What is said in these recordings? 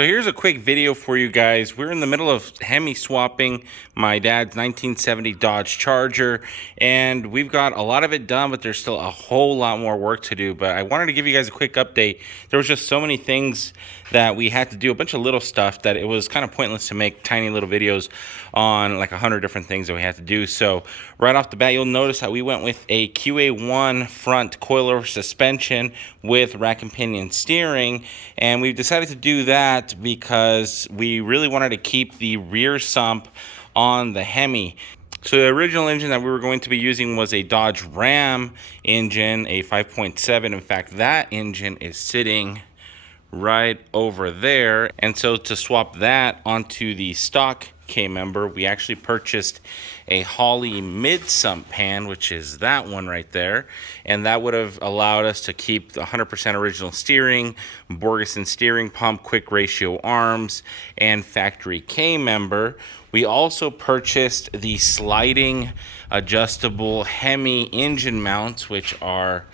So here's a quick video for you guys. We're in the middle of Hemi swapping my dad's 1970 Dodge Charger, and we've got a lot of it done, but there's still a whole lot more work to do. But I wanted to give you guys a quick update. There was just so many things that we had to do, a bunch of little stuff, that it was kind of pointless to make tiny little videos on like 100 different things that we had to do. So right off the bat, you'll notice that we went with a QA1 front coilover suspension with rack and pinion steering, and we've decided to do that because we really wanted to keep the rear sump on the Hemi. So the original engine that we were going to be using was a Dodge Ram engine, a 5.7. In fact, that engine is sitting right over there. And so to swap that onto the stock K-member, we actually purchased a Holley mid-sump pan, which is that one right there, and that would have allowed us to keep the 100% original steering, Borgeson steering pump, quick ratio arms, and factory K-member. We also purchased the sliding adjustable Hemi engine mounts, which are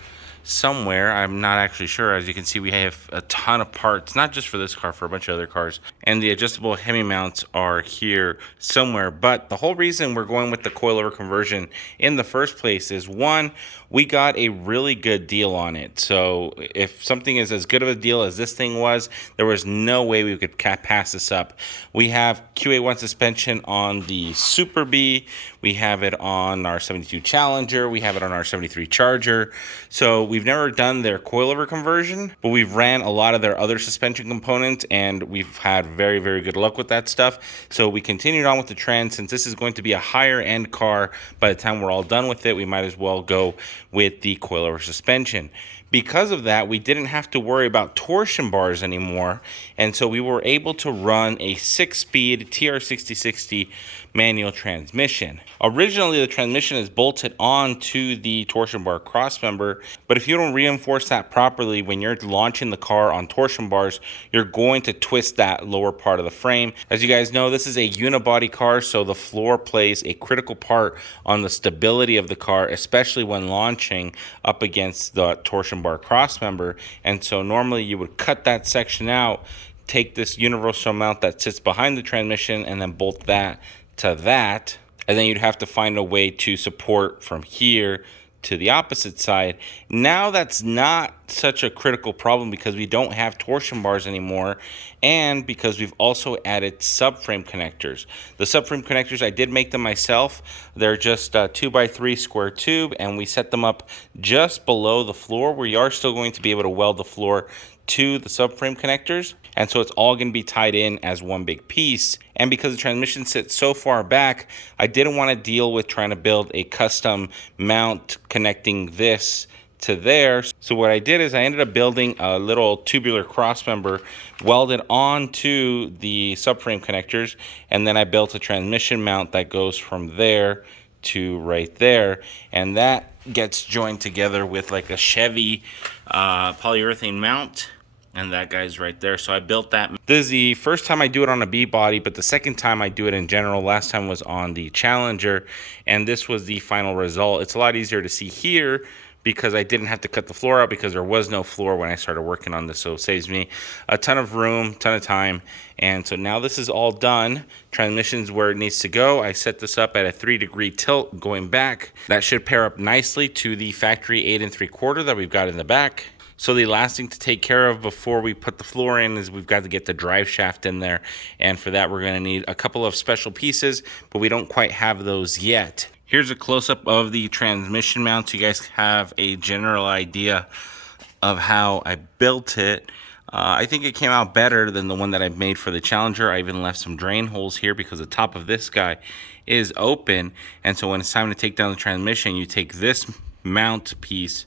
somewhere, I'm not actually sure. As you can see, we have a ton of parts, not just for this car, for a bunch of other cars, and the adjustable Hemi mounts are here somewhere. But the whole reason we're going with the coilover conversion in the first place is, one, we got a really good deal on it. So if something is as good of a deal as this thing was, there was no way we could pass this up. We have QA1 suspension on the Super B, we have it on our 72 Challenger, we have it on our 73 Charger. So we've never done their coilover conversion, but we've ran a lot of their other suspension components, and we've had very, very good luck with that stuff. So we continued on with the trend. Since this is going to be a higher end car, by the time we're all done with it, we might as well go with the coilover suspension. Because of that, we didn't have to worry about torsion bars anymore, and so we were able to run a 6-speed TR6060 manual transmission. Originally, the transmission is bolted onto the torsion bar crossmember, but if you don't reinforce that properly when you're launching the car on torsion bars, you're going to twist that lower part of the frame. As you guys know, this is a unibody car, so the floor plays a critical part on the stability of the car, especially when launching up against the torsion bar crossmember. And so normally you would cut that section out, take this universal mount that sits behind the transmission, and then bolt that to that, and then you'd have to find a way to support from here to the opposite side. Now that's not such a critical problem because we don't have torsion bars anymore, and because we've also added subframe connectors. The subframe connectors, I did make them myself. They're just a 2x3 square tube, and we set them up just below the floor. We are still going to be able to weld the floor to the subframe connectors, and so it's all going to be tied in as one big piece. And because the transmission sits so far back, I didn't want to deal with trying to build a custom mount connecting this to there. So what I did is I ended up building a little tubular crossmember welded onto the subframe connectors, and then I built a transmission mount that goes from there to right there, and that gets joined together with like a Chevy polyurethane mount, and that guy's right there. So I built that. This is the first time I do it on a B body, but the second time I do it in general. Last time was on the Challenger, and this was the final result. It's a lot easier to see here because I didn't have to cut the floor out, because there was no floor when I started working on this. So it saves me a ton of room, ton of time. And so now this is all done. Transmission's where it needs to go. I set this up at a 3-degree tilt going back. That should pair up nicely to the factory 8 3/4 that we've got in the back. So the last thing to take care of before we put the floor in is we've got to get the drive shaft in there. And for that, we're going to need a couple of special pieces, but we don't quite have those yet. Here's a close-up of the transmission mount so you guys have a general idea of how I built it. I think it came out better than the one that I made for the Challenger. I even left some drain holes here because the top of this guy is open. And so when it's time to take down the transmission, you take this mount piece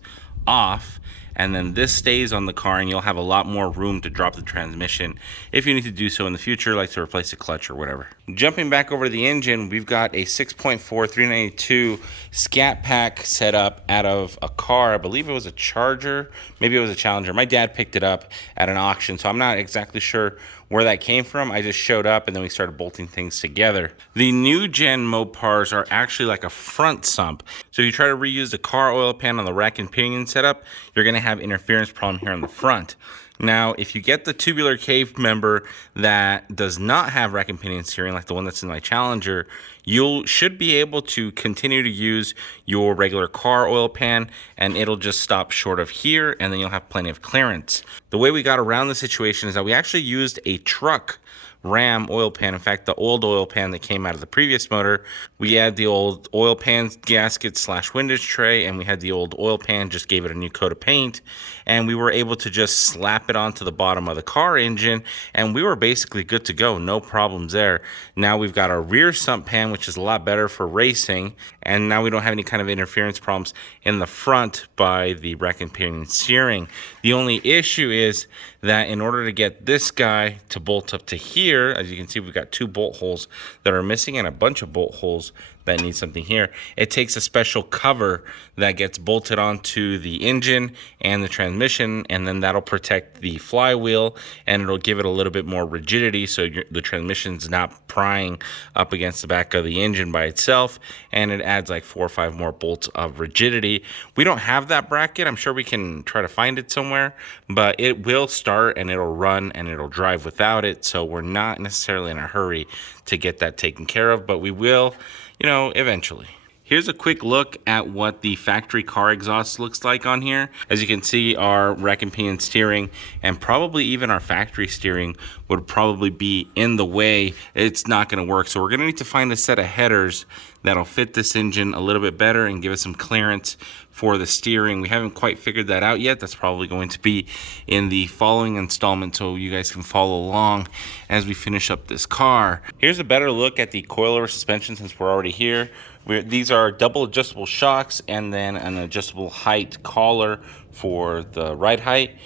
off, and then this stays on the car, and you'll have a lot more room to drop the transmission if you need to do so in the future, like to replace a clutch or whatever. Jumping back over to the engine, we've got a 6.4 392 Scat pack set up out of a car. I believe it was a Charger, maybe it was a Challenger. My dad picked it up at an auction, so I'm not exactly sure where that came from. I just showed up and then we started bolting things together. The new gen Mopars are actually like a front sump. So if you try to reuse the car oil pan on the rack and pinion setup, you're gonna have interference problem here on the front. Now, if you get the tubular cave member that does not have rack and pinion steering, like the one that's in my Challenger, you should be able to continue to use your regular car oil pan, and it'll just stop short of here, and then you'll have plenty of clearance. The way we got around the situation is that we actually used a truck Ram oil pan. In fact, the old oil pan that came out of the previous motor, we had the old oil pan gasket slash windage tray, and we had the old oil pan, just gave it a new coat of paint, and we were able to just slap it onto the bottom of the car engine, and we were basically good to go. No problems there. Now we've got our rear sump pan, which is a lot better for racing, and now we don't have any kind of interference problems in the front by the rack and pinion steering. The only issue is that in order to get this guy to bolt up to here, as you can see, we've got 2 bolt holes that are missing and a bunch of bolt holes that need something here. It takes a special cover that gets bolted onto the engine and the transmission, and then that'll protect the flywheel, and it'll give it a little bit more rigidity so the transmission's not prying up against the back of the engine by itself, and it adds like 4 or 5 more bolts of rigidity. We don't have that bracket. I'm sure we can try to find it somewhere, but it will start and it'll run and it'll drive without it, so we're not necessarily in a hurry to get that taken care of, but we will, eventually. Here's a quick look at what the factory car exhaust looks like on here. As you can see, our rack and pinion steering and probably even our factory steering would probably be in the way. It's not going to work. So we're going to need to find a set of headers that'll fit this engine a little bit better and give us some clearance for the steering. We haven't quite figured that out yet. That's probably going to be in the following installment, so you guys can follow along as we finish up this car. Here's a better look at the coilover suspension since we're already here. These are double adjustable shocks and then an adjustable height collar for the ride height.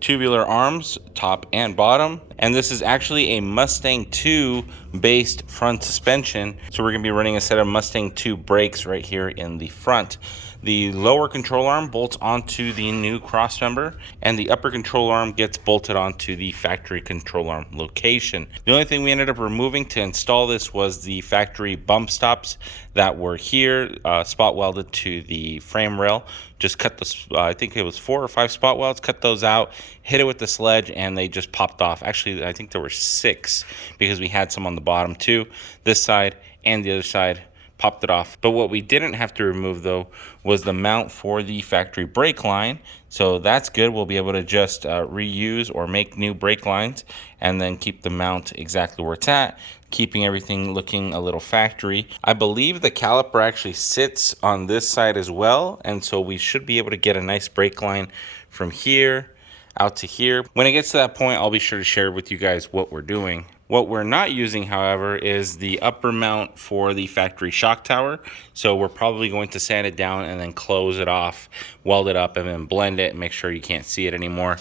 Tubular arms, top and bottom. And this is actually a Mustang 2 based front suspension. So we're gonna be running a set of Mustang 2 brakes right here in the front. The lower control arm bolts onto the new crossmember, and the upper control arm gets bolted onto the factory control arm location. The only thing we ended up removing to install this was the factory bump stops that were here, spot welded to the frame rail. Just cut the, I think it was 4 or 5 spot welds, cut those out, hit it with the sledge, and they just popped off. Actually, I think there were 6 because we had some on the bottom too, this side and the other side. Popped it off. But what we didn't have to remove though was the mount for the factory brake line, so that's good. We'll be able to just reuse or make new brake lines and then keep the mount exactly where it's at, keeping everything looking a little factory. I believe the caliper actually sits on this side as well, and so we should be able to get a nice brake line from here out to here. When it gets to that point, I'll be sure to share with you guys what we're doing. What we're not using, however, is the upper mount for the factory shock tower. So we're probably going to sand it down and then close it off, weld it up, and then blend it and make sure you can't see it anymore.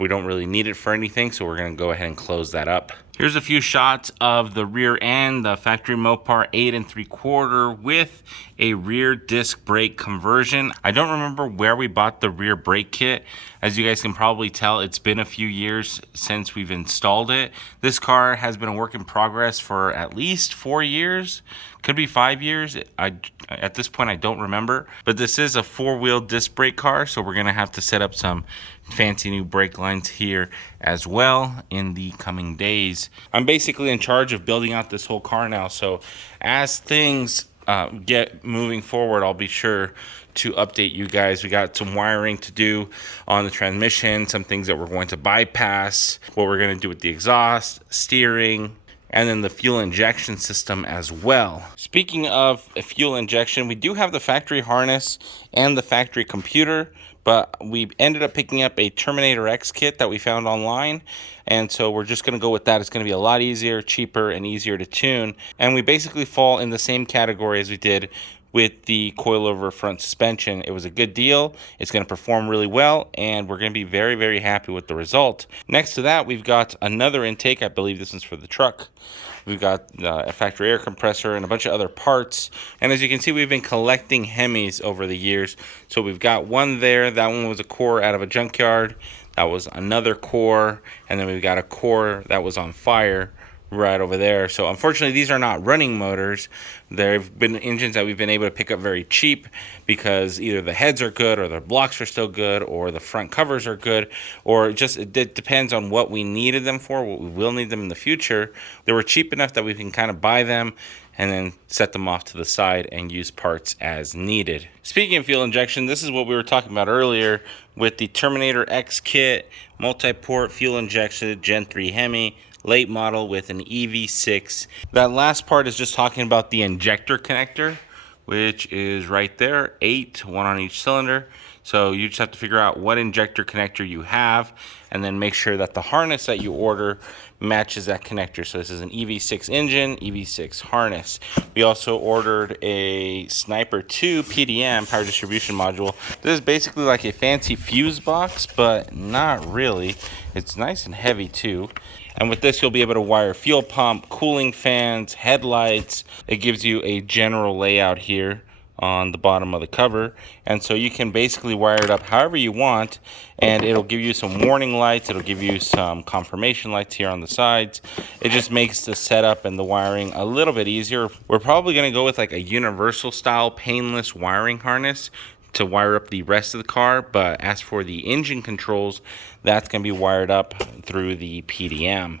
We don't really need it for anything, so we're going to go ahead and close that up. Here's a few shots of the rear end, the factory Mopar 8 3/4 with a rear disc brake conversion. I don't remember where we bought the rear brake kit. As you guys can probably tell, it's been a few years since we've installed it. This car has been a work in progress for at least 4 years, could be 5 years. At this point, I don't remember. But this is a 4-wheel disc brake car, so we're gonna have to set up some fancy new brake lines here as well in the coming days. I'm basically in charge of building out this whole car now, so as things get moving forward, I'll be sure to update you guys. We got some wiring to do on the transmission, some things that we're going to bypass, what we're going to do with the exhaust, steering, and then the fuel injection system as well. Speaking of fuel injection, we do have the factory harness and the factory computer, but we ended up picking up a Terminator X kit that we found online, and so we're just going to go with that. It's going to be a lot easier, cheaper, and easier to tune, and we basically fall in the same category as we did with the coilover front suspension. It was a good deal. It's going to perform really well, and we're going to be very, very happy with the result. Next to that, we've got another intake. I believe this one's for the truck. We've got a factory air compressor and a bunch of other parts. And as you can see, we've been collecting Hemis over the years. So we've got one there. That one was a core out of a junkyard. That was another core. And then we've got a core that was on fire right over there. So unfortunately, these are not running motors. They've been engines that we've been able to pick up very cheap because either the heads are good, or the blocks are still good, or the front covers are good, or it depends on what we needed them for, what we will need them in the future. They were cheap enough that we can kind of buy them and then set them off to the side and use parts as needed. Speaking of fuel injection, this is what we were talking about earlier with the Terminator X kit, multi-port fuel injection Gen 3 Hemi, late model with an EV6. That last part is just talking about the injector connector, which is right there, 8, one on each cylinder. So you just have to figure out what injector connector you have and then make sure that the harness that you order matches that connector. So this is an EV6 engine, EV6 harness. We also ordered a Sniper 2 PDM, power distribution module. This is basically like a fancy fuse box, but not really. It's nice and heavy too. And with this, you'll be able to wire fuel pump, cooling fans, headlights. It gives you a general layout here on the bottom of the cover, and so you can basically wire it up however you want, and it'll give you some warning lights, it'll give you some confirmation lights here on the sides. It just makes the setup and the wiring a little bit easier. We're probably going to go with like a universal style painless wiring harness to wire up the rest of the car, but as for the engine controls, that's going to be wired up through the PDM.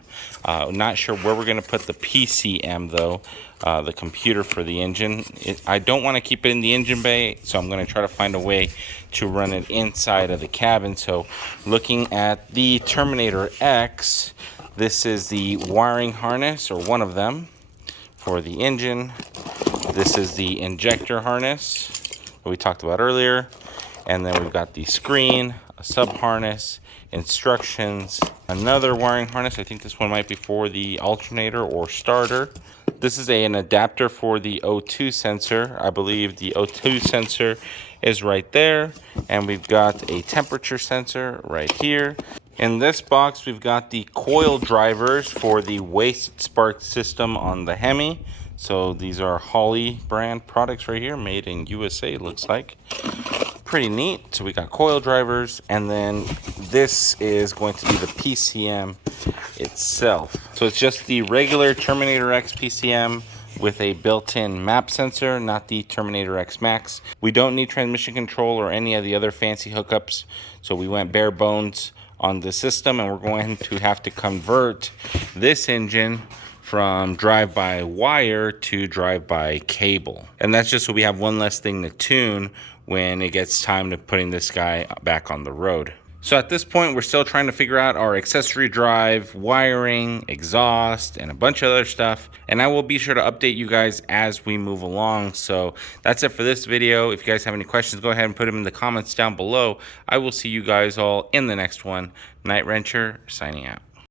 Not sure where we're going to put the PCM though, the computer for the engine. I don't want to keep it in the engine bay, so I'm going to try to find a way to run it inside of the cabin. So looking at the Terminator X, this is the wiring harness, or one of them, for the engine. This is the injector harness we talked about earlier, and then we've got the screen, a sub harness, instructions, another wiring harness. I think this one might be for the alternator or starter. This is an adapter for the O2 sensor. I believe the O2 sensor is right there, and we've got a temperature sensor right here. In this box, we've got the coil drivers for the waste spark system on the Hemi. So these are Holley brand products right here, made in USA, it looks like. Pretty neat. So we got coil drivers, and then this is going to be the PCM itself. So it's just the regular Terminator X PCM with a built-in map sensor, not the Terminator X Max. We don't need transmission control or any of the other fancy hookups, so we went bare bones on the system, and we're going to have to convert this engine from drive-by-wire to drive-by-cable. And that's just so we have one less thing to tune when it gets time to putting this guy back on the road. So at this point, we're still trying to figure out our accessory drive, wiring, exhaust, and a bunch of other stuff. And I will be sure to update you guys as we move along. So that's it for this video. If you guys have any questions, go ahead and put them in the comments down below. I will see you guys all in the next one. Night Wrencher, signing out.